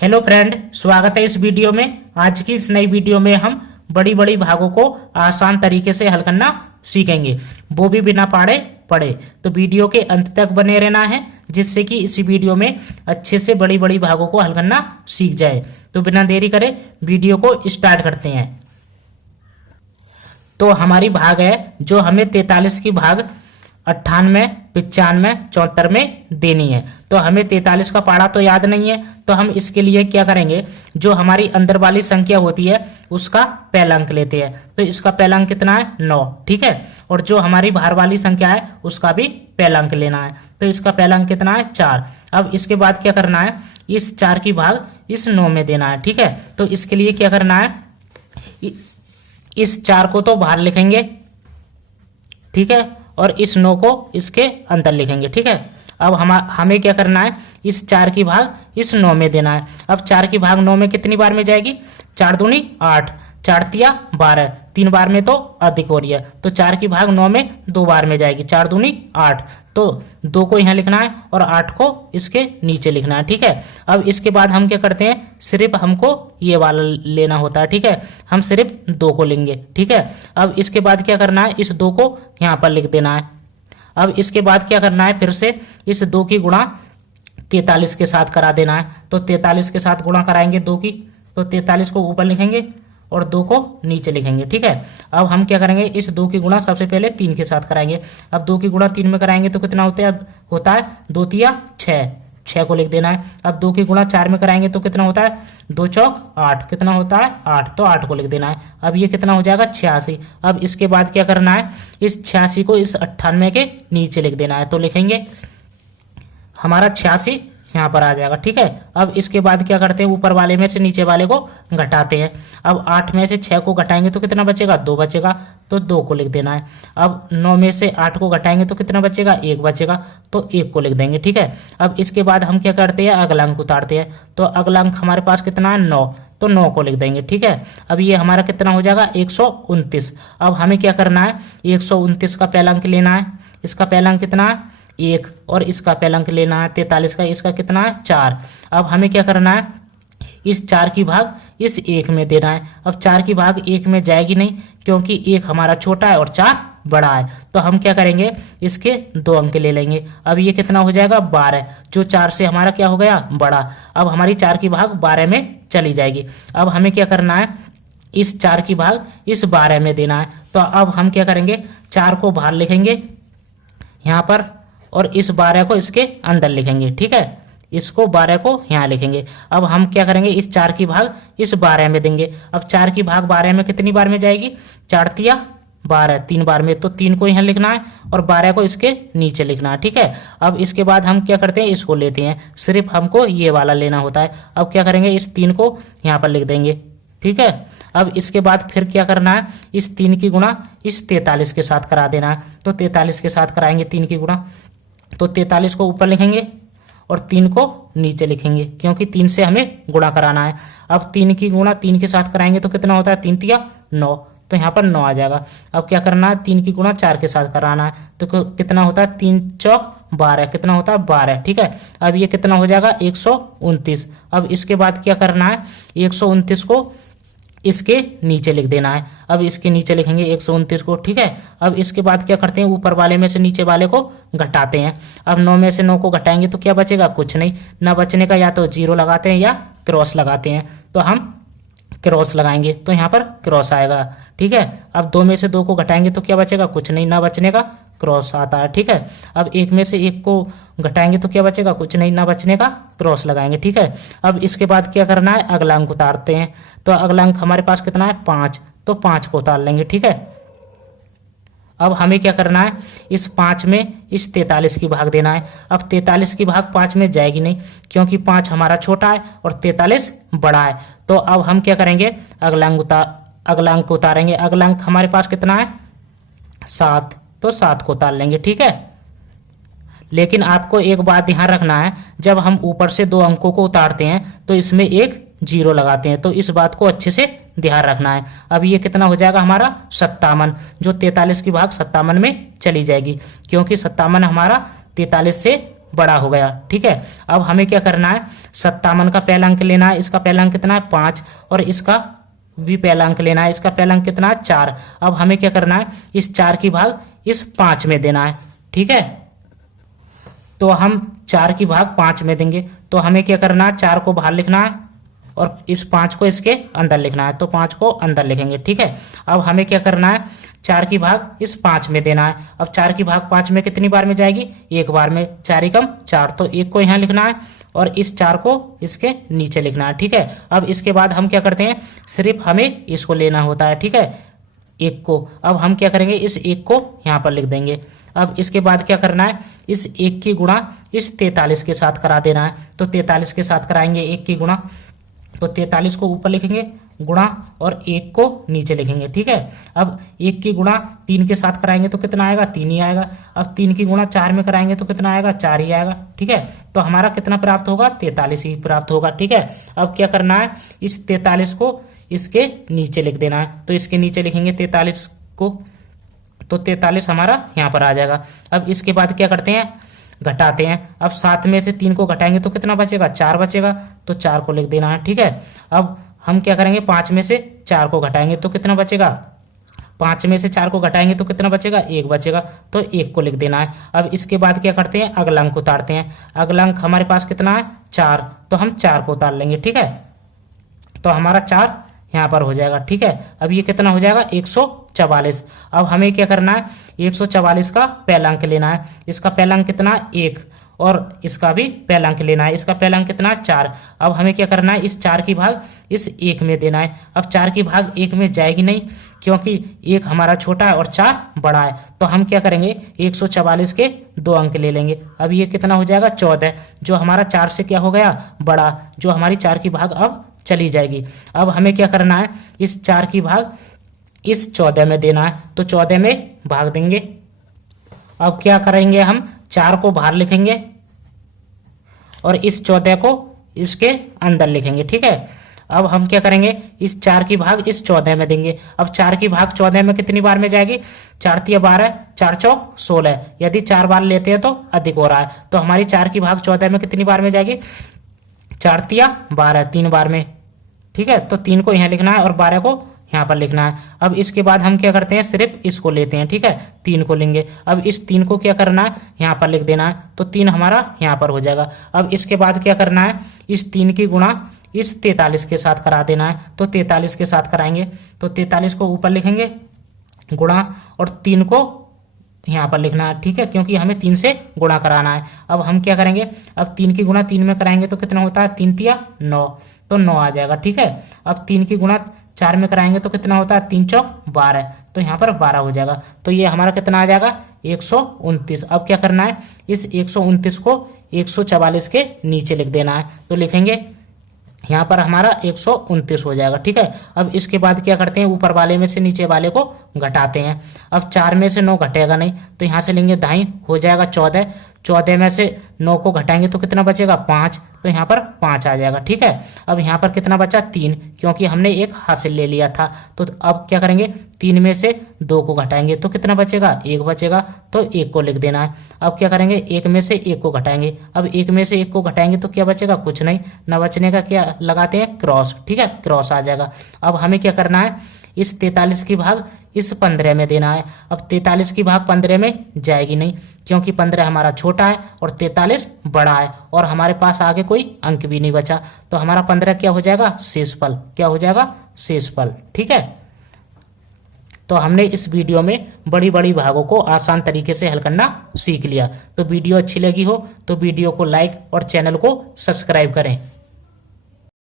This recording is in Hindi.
हेलो फ्रेंड, स्वागत है इस वीडियो में। आज की इस नई वीडियो में हम बड़ी बड़ी भागों को आसान तरीके से हल करना सीखेंगे, वो भी बिना पढ़े। तो वीडियो के अंत तक बने रहना है, जिससे कि इसी वीडियो में अच्छे से बड़ी बड़ी भागों को हल करना सीख जाए। तो बिना देरी करे वीडियो को स्टार्ट करते हैं। तो हमारी भाग है जो हमें 43 की भाग 98, 95, 74 में देनी है। तो हमें 43 का पहाड़ा तो याद नहीं है, तो हम इसके लिए क्या करेंगे, जो हमारी अंदर वाली संख्या होती है उसका पहला अंक लेते हैं। तो इसका पहला अंक कितना है? 9, ठीक है। और जो हमारी बाहर वाली संख्या है उसका भी पहला अंक लेना है। तो इसका पहला अंक कितना है? 4। अब इसके बाद क्या करना है, इस 4 की भाग इस 9 में देना है, ठीक है। तो इसके लिए क्या करना है, इस 4 को तो बाहर लिखेंगे, ठीक है, और इस 9 को इसके अंदर लिखेंगे, ठीक है। अब हमें क्या करना है, इस 4 की भाग इस 9 में देना है। अब 4 की भाग 9 में कितनी बार में जाएगी? 4 दूनी 8, 4 तिया 12, 3 बार में तो अधिक हो रही है। तो 4 की भाग 9 में 2 बार में जाएगी, 4 दूनी 8। तो 2 को यहाँ लिखना है और 8 को इसके नीचे लिखना है, ठीक है। अब इसके बाद हम क्या करते हैं, सिर्फ हमको ये वाला लेना होता है, ठीक है। हम सिर्फ 2 को लेंगे, ठीक है। अब इसके बाद क्या करना है, इस 2 को यहाँ पर लिख देना है। अब इसके बाद क्या करना है, फिर से इस 2 की गुणा 43 के साथ करा देना है। तो 43 के साथ गुणा कराएंगे 2 की, तो 43 को ऊपर लिखेंगे और 2 को नीचे लिखेंगे, ठीक है। अब हम क्या करेंगे, इस 2 की गुणा सबसे पहले 3 के साथ कराएंगे। अब 2 की गुणा 3 में कराएंगे तो कितना होता है 2 तिया 6 को लिख देना है। अब 2 की गुणा 4 में कराएंगे तो कितना होता है 2 चौक 8, कितना होता है 8, तो 8 को लिख देना है। अब ये कितना हो जाएगा 86। अब इसके बाद क्या करना है, इस 86 को इस 98 के नीचे लिख देना है। तो लिखेंगे हमारा 86 यहाँ पर आ जाएगा, ठीक है। अब इसके बाद क्या करते हैं, ऊपर वाले में से नीचे वाले को घटाते हैं। अब 8 में से 6 को घटाएंगे तो कितना बचेगा? 2 बचेगा, तो 2 को लिख देना है। अब 9 में से 8 को घटाएंगे तो कितना बचेगा? 1 बचेगा, तो 1 को लिख देंगे, ठीक है। अब इसके बाद हम क्या करते हैं, अगला अंक उतारते हैं। तो अगला अंक हमारे पास कितना है? 9, तो 9 को लिख देंगे, ठीक है। अब ये हमारा कितना हो जाएगा? 129। अब हमें क्या करना है, 129 का पहला अंक लेना है। इसका पहला अंक कितना है? 1, और इसका पहला अंक लेना है 43 का, इसका कितना है? 4। अब हमें क्या करना है, इस 4 की भाग इस 1 में देना है। अब 4 की भाग 1 में जाएगी नहीं, क्योंकि 1 हमारा छोटा है और 4 बड़ा है। तो हम क्या करेंगे, इसके 2 अंक ले लेंगे। अब ये कितना हो जाएगा? 12, जो 4 से हमारा क्या हो गया? बड़ा। अब हमारी 4 की भाग 12 में चली जाएगी। अब हमें क्या करना है, इस 4 की भाग इस 12 में देना है। तो अब हम क्या करेंगे, 4 को बाहर लिखेंगे यहाँ पर, और इस 12 को इसके अंदर लिखेंगे, ठीक है। इसको 12 को यहाँ लिखेंगे। अब हम क्या करेंगे, इस 4 की भाग इस 12 में देंगे। अब 4 की भाग 12 में कितनी बार में जाएगी? 4 तिया 12, 3 बार में, तो 3 को यहाँ लिखना है और 12 को इसके नीचे लिखना है, ठीक है। अब इसके बाद हम क्या करते हैं, इसको लेते हैं, सिर्फ हमको ये वाला लेना होता है। अब क्या करेंगे, इस 3 को यहाँ पर लिख देंगे, ठीक है। अब इसके बाद फिर क्या करना है, इस 3 की गुणा इस 43 के साथ करा देना है। तो 43 के साथ कराएंगे 3 की गुणा, तो 43 को ऊपर लिखेंगे और 3 को नीचे लिखेंगे, क्योंकि 3 से हमें गुणा कराना है। अब 3 की गुणा 3 के साथ कराएंगे तो कितना होता है? 3 तिया 9, तो यहाँ पर 9 आ जाएगा। अब क्या करना है, 3 की गुणा 4 के साथ कराना है, तो कितना होता है? 3 चौक 12, कितना होता है? 12, ठीक है। अब ये कितना हो जाएगा? 129। अब इसके बाद क्या करना है, 129 को इसके नीचे लिख देना है। अब इसके नीचे लिखेंगे 129 को, ठीक है। अब इसके बाद क्या करते हैं, ऊपर वाले में से नीचे वाले को घटाते हैं। अब 9 में से 9 को घटाएंगे तो क्या बचेगा? कुछ नहीं। ना बचने का या तो 0 लगाते हैं या क्रॉस लगाते हैं। तो हम क्रॉस लगाएंगे, तो यहाँ पर क्रॉस आएगा, ठीक है। अब 2 में से 2 को घटाएंगे तो क्या बचेगा? कुछ नहीं। ना बचने का क्रॉस आता है, ठीक है। अब 1 में से 1 को घटाएंगे तो क्या बचेगा? कुछ नहीं। ना बचने का क्रॉस लगाएंगे, ठीक है। अब इसके बाद क्या करना है, अगला अंक उतारते हैं। तो अगला अंक हमारे पास कितना है? 5, तो 5 को उतार लेंगे, ठीक है। अब हमें क्या करना है, इस 5 में इस 43 की भाग देना है। अब 43 की भाग 5 में जाएगी नहीं, क्योंकि 5 हमारा छोटा है और 43 बड़ा है। तो अब हम क्या करेंगे, अगला अंक उतारेंगे। अगला अंक हमारे पास कितना है? 7, तो 7 को उतार लेंगे, ठीक है। लेकिन आपको एक बात ध्यान रखना है, जब हम ऊपर से 2 अंकों को उतारते हैं तो इसमें एक 0 लगाते हैं, तो इस बात को अच्छे से ध्यान रखना है। अब ये कितना हो जाएगा हमारा? 57, जो 43 की भाग 57 में चली जाएगी, क्योंकि 57 हमारा 43 से बड़ा हो गया। ठीक है, अब हमें क्या करना है, 57 का पहला अंक लेना है। इसका पहला अंक कितना है 5, और इसका भी पहला अंक लेना है। इसका पहला अंक कितना है 4। अब हमें क्या करना है, इस 4 की भाग इस 5 में देना है। ठीक है, तो हम 4 की भाग 5 में देंगे। तो हमें क्या करना है, 4 को बाहर लिखना है और इस 5 को इसके अंदर लिखना है। तो 5 को अंदर लिखेंगे। ठीक है, अब हमें क्या करना है, 4 की भाग इस 5 में देना है। अब 4 की भाग 5 में कितनी बार में जाएगी, एक बार में। 4 एकम 4, तो 1 को यहाँ लिखना है और इस 4 को इसके नीचे लिखना है। ठीक है, अब इसके बाद हम क्या करते हैं, सिर्फ हमें इसको लेना होता है। ठीक है, 1 को। अब हम क्या करेंगे, इस 1 को यहाँ पर लिख देंगे। अब इसके बाद क्या करना है, इस 1 की गुणा इस 43 के साथ करा देना है। तो 43 के साथ कराएंगे 1 की गुणा, तो 43 को ऊपर लिखेंगे गुणा और 1 को नीचे लिखेंगे। ठीक है, अब 1 की गुणा 3 के साथ कराएंगे तो कितना आएगा, 3 ही आएगा। अब 3 की गुणा 4 में कराएंगे तो कितना आएगा, 4 ही आएगा। ठीक है, तो हमारा कितना प्राप्त होगा, 43 ही प्राप्त होगा। ठीक है, अब क्या करना है, इस 43 को इसके नीचे लिख देना है। तो इसके नीचे लिखेंगे 43 को, तो 43 हमारा यहाँ पर आ जाएगा। अब इसके बाद क्या करते हैं, घटाते हैं। अब 7 में से 3 को घटाएंगे तो कितना बचेगा, 4 बचेगा। तो 4 को लिख देना है। ठीक है, अब हम क्या करेंगे, 5 में से 4 को घटाएंगे तो कितना बचेगा, 5 में से 4 को घटाएंगे तो कितना बचेगा, 1 बचेगा। तो 1 को लिख देना है। अब इसके बाद क्या करते हैं, अगला अंक उतारते हैं। अगला अंक हमारे पास कितना है, 4, तो हम 4 को उतार लेंगे। ठीक है, तो हमारा 4 यहाँ पर हो जाएगा। ठीक है, अब ये कितना हो जाएगा, 144। अब हमें क्या करना है, 144 का पहला अंक लेना है। इसका पहला अंक कितना है, 1, और इसका भी पहला अंक लेना है। इसका पहला अंक कितना है, 4। अब हमें क्या करना है, इस 4 की भाग इस 1 में देना है। अब 4 की भाग 1 में जाएगी नहीं, क्योंकि 1 हमारा छोटा है और 4 बड़ा है। तो हम क्या करेंगे, 144 के 2 अंक ले लेंगे। अब ये कितना हो जाएगा, 14, जो हमारा 4 से क्या हो गया, बड़ा, जो हमारी 4 की भाग अब चली जाएगी। अब हमें क्या करना है, इस 4 की भाग इस 14 में देना है। तो 14 में भाग देंगे। अब क्या करेंगे, हम 4 को बाहर लिखेंगे और इस 14 को इसके अंदर लिखेंगे। ठीक है, अब हम क्या करेंगे, इस 4 की भाग इस 14 में देंगे। अब 4 की भाग 14 में कितनी बार में जाएगी, 4 तिया 12, 4 चौक 16। यदि 4 बार लेते हैं तो अधिक हो रहा है। तो हमारी 4 की भाग 14 में कितनी बार में जाएगी, 4 तिया 12, 3 बार में। ठीक है, तो 3 को यहाँ लिखना है और 12 को यहाँ पर लिखना है। अब इसके बाद हम क्या करते हैं, सिर्फ इसको लेते हैं। ठीक है, 3 को लेंगे। अब इस 3 को क्या करना है, यहाँ पर लिख देना है। तो 3 हमारा यहाँ पर हो जाएगा। अब इसके बाद क्या करना है, इस 3 की गुणा इस 43 के साथ करा देना है। तो 43 के साथ कराएंगे, तो 43 को ऊपर लिखेंगे गुणा और 3 को यहाँ पर लिखना है। ठीक है, क्योंकि हमें 3 से गुणा कराना है। अब हम क्या करेंगे, अब 3 की गुणा 3 में कराएंगे तो कितना होता है, 3 तिया 9, तो 9 आ जाएगा। ठीक है, अब 3 की गुणा 4 में कराएंगे तो कितना होता है, 3 चौक 12, तो यहाँ पर 12 हो जाएगा। तो ये हमारा कितना आ जाएगा, 129। अब क्या करना है, इस 129 को 144 के नीचे लिख देना है। तो लिखेंगे यहाँ पर हमारा 129 हो जाएगा। ठीक है, अब इसके बाद क्या करते हैं, ऊपर वाले में से नीचे वाले को घटाते हैं। अब 4 में से 9 घटेगा नहीं, तो यहाँ से लेंगे दाई, हो जाएगा 14। 14 में से 9 को घटाएंगे तो कितना बचेगा, 5, तो यहाँ पर 5 आ जाएगा। ठीक है, अब यहाँ पर कितना बचा, 3, क्योंकि हमने 1 हासिल ले लिया था। तो अब क्या करेंगे, 3 में से 2 को घटाएंगे तो कितना बचेगा, 1 बचेगा, तो 1 को लिख देना है। अब क्या करेंगे, 1 में से 1 को घटाएंगे। अब 1 में से 1 को घटाएंगे तो क्या बचेगा, कुछ नहीं, ना बचने का क्या लगाते हैं, क्रॉस। ठीक है, क्रॉस आ जाएगा। अब हमें क्या करना है, इस 43 की भाग इस 15 में देना है। अब 43 की भाग 15 में जाएगी नहीं, क्योंकि 15 हमारा छोटा है और 43 बड़ा है, और हमारे पास आगे कोई अंक भी नहीं बचा। तो हमारा 15 क्या हो जाएगा, शेषफल। क्या हो जाएगा, शेषफल। ठीक है, तो हमने इस वीडियो में बड़ी बड़ी भागों को आसान तरीके से हल करना सीख लिया। तो वीडियो अच्छी लगी हो तो वीडियो को लाइक और चैनल को सब्सक्राइब करें।